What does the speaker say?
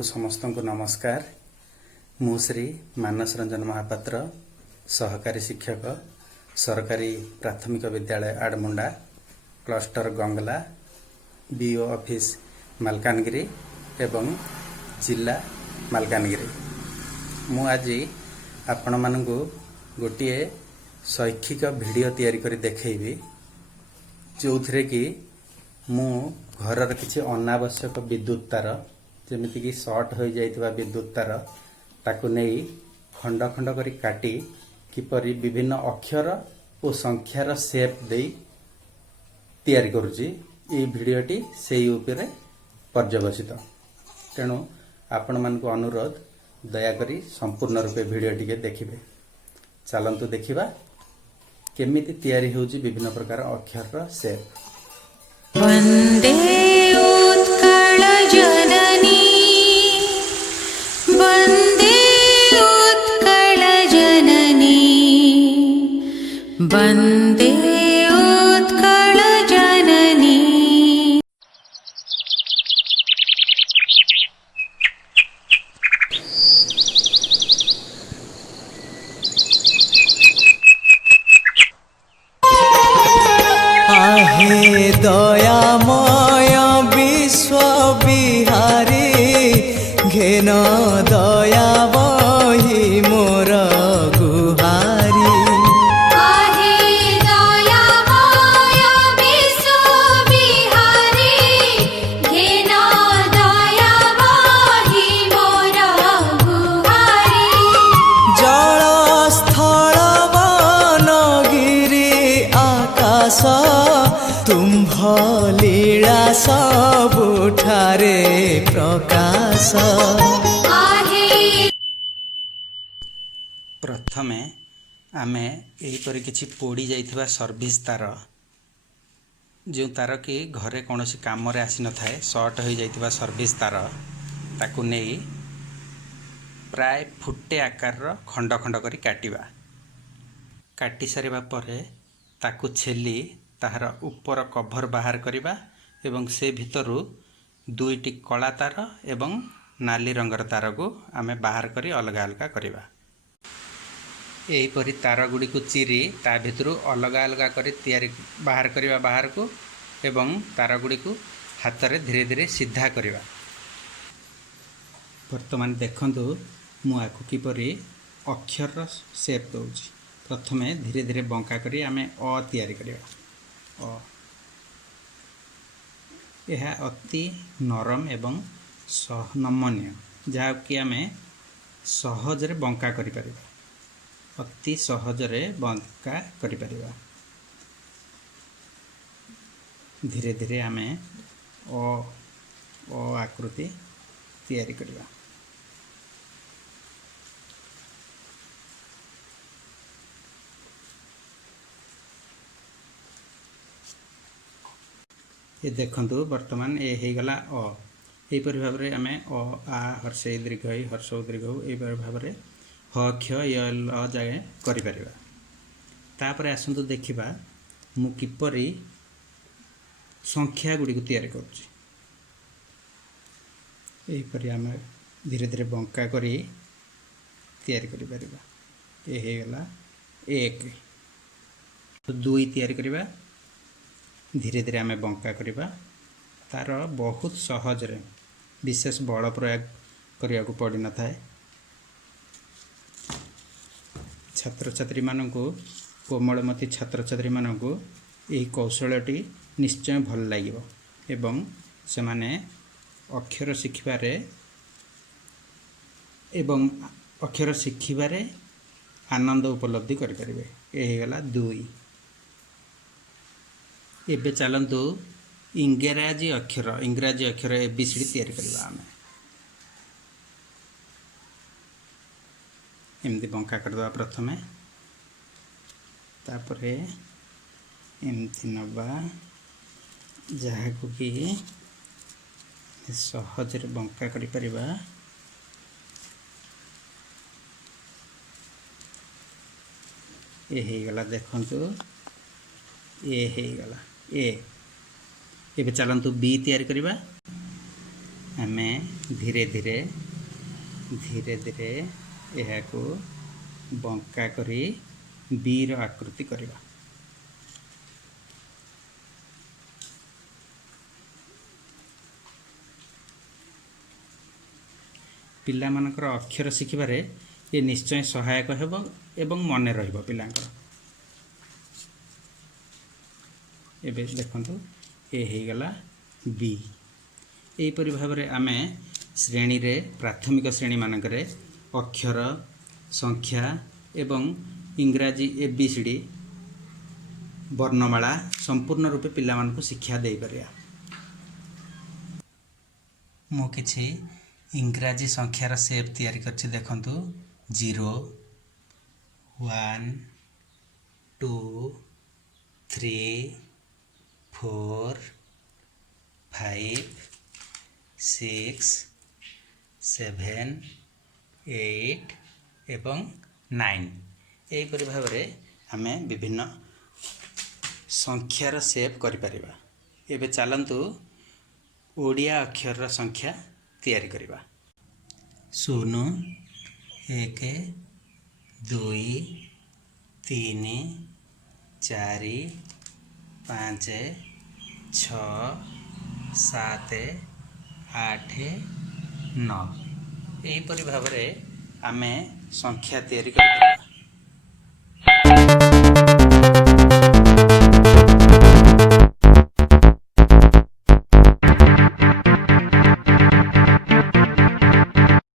आपणको समस्तको नमस्कार। मु श्री मानस रंजन महापात्र, सहकारी शिक्षक, सरकारी प्राथमिक विद्यालय आडमुंडा, क्लस्टर गंगला, बीओ ऑफिस मालकानगिरी एवं जिला मालकानगिरी। मु आज आपण मानकु गोटे शैक्षिक वीडियो तैयारी करी देखैबी, जो थरे कि मु घरर किछि अनावश्यक विद्युत तार जेमिति कि शॉर्ट हो जाइतबा विद्युत तार ताकु नेई खंड खंड करी काटी किपरि विभिन्न अक्षर और संख्यार शेप देई तैयारी करूची। ई भिडियोटी सेई उपरे पर्यवसित, तेणु आपण मानकु अनुरोध दयाकरी संपूर्ण रूपे भिडियोटी के देखिबे। चलंतु देखिबा केमिति तैयारी होउची विभिन्न प्रकार अक्षर शेप। वन्दे उत्कल जननी, वन्दे उत्कल जननी, वन्दे उत्कल जननी। आहे दयामय विश्व बिहारी, घेन दया बही मोर गुहारी। आहे दयामय विश्व बिहारी, घेन दया बही मोर गुहारी। जल स्थल वन गिरी आकाश, तुम्भ लीला सबुठारे प्रकाश। प्रथमे आमे एहीपरि किछि पोड़ी जाइथिबा सर्विस तार, जो तार कि घरे कौनसी काम रे आसी न थाए, शॉर्ट हो जाइथिबा सर्विस तार ताकु नेई प्राय फुटे आकार खंड खंड करी काटिबा। काटी सारिबा परे ताकु छेली ताहार ऊपर कभर बाहर करिबा एवं से भितरु दुईटी कला तार एवं नाली रंगर तार को आमे बाहर करी अलगा अलगा करिबा। एहीपरि तार गुडी को चिरी ता भितरु अलगा अलगा करी तैयारी बाहर करिबा बाहर को, एवं तार गुडी को हाथ रे धीरे धीरे सीधा करिबा। वर्तमान देखंतु मु आकु किपरि अक्षर शेप दउची। प्रथमे धीरे धीरे बंका करी आमे अ तैयारी करिबा। अ यह अति नरम एवं नमनीय, जहाँ कि आमे सहज रे बंका करि परिबा, अति सहज रे बंका करि परिबा। धीरे धीरे आमे अ आकृति तैयारी करिबा। ये देखंतु वर्तमान ए हे गला अ। एपरि भाबरे आमे अ आ हर्षे दीर्घ ई हर्ष दीर्घ एपरि भाबरे ह क्ष य ल जागे करि परिबा। तापरे आसंतु देखिबा मु किपरि संख्या गुडी को तैयारी करूची। एपरि आमे धीरे धीरे बंका करी तैयारी करि परिबा। ए हे गला 1 2 तैयारी करिबा। धीरे धीरे आमे बंका करिबा। तार बहुत सहज रे, विशेष बल प्रयोग करिया को पड़ी न थाए। छात्र छात्री मानकु, कोमलमती छात्र छात्री मानकु एही कौशलटी निश्चय भल लागिबो एवं से माने अक्षर शिखिबारे एवं अक्षर शिखिबारे आनंद उपलब्धि करि परिबे। एही गला 2। एबे चलंतु इंग्राजी अक्षर एबीसीडी तैयारी करबा। आमे एमती बंका करदवा प्रथमे, तापरे एमती नबा जहाँ को कि सहज रे बंका करि परिबा। ए हे गला देखंतु, ए हे गला ए। एबे चलंतु बी तैयारी करबा। आमे धीरे धीरे धीरे धीरे एहाकू बंका करी बीर आकृति करवा। पिलामानकर अक्षर शिखिबारे ये निश्चय सहायक हेब एवं मन रहिबो पिलांकर। एबे देखंतु ए हे गला बी। एहीपरि भाबरे आमे श्रेणी रे प्राथमिक श्रेणी मानकरे अक्षर संख्या एवं इंग्राजी एबीसीडी वर्णमाला संपूर्ण रूपे पिलामानकु शिक्षा देई परिया। मु किछि इंग्राजी संख्यार सेप तैयारी करछि देखंतु 0 1 2 3 4 5 6 7 8 एवं 9 एहीपरि भाबरे आमे विभिन्न संख्यार सेप करि परिबा। एबे चलंतु ओडिया अक्षर संख्या तैयारी करिबा। 0 1 2 3 4 5 6 7 8 9 एहीपरि भाबरे आमे संख्या तैयारी करिबा।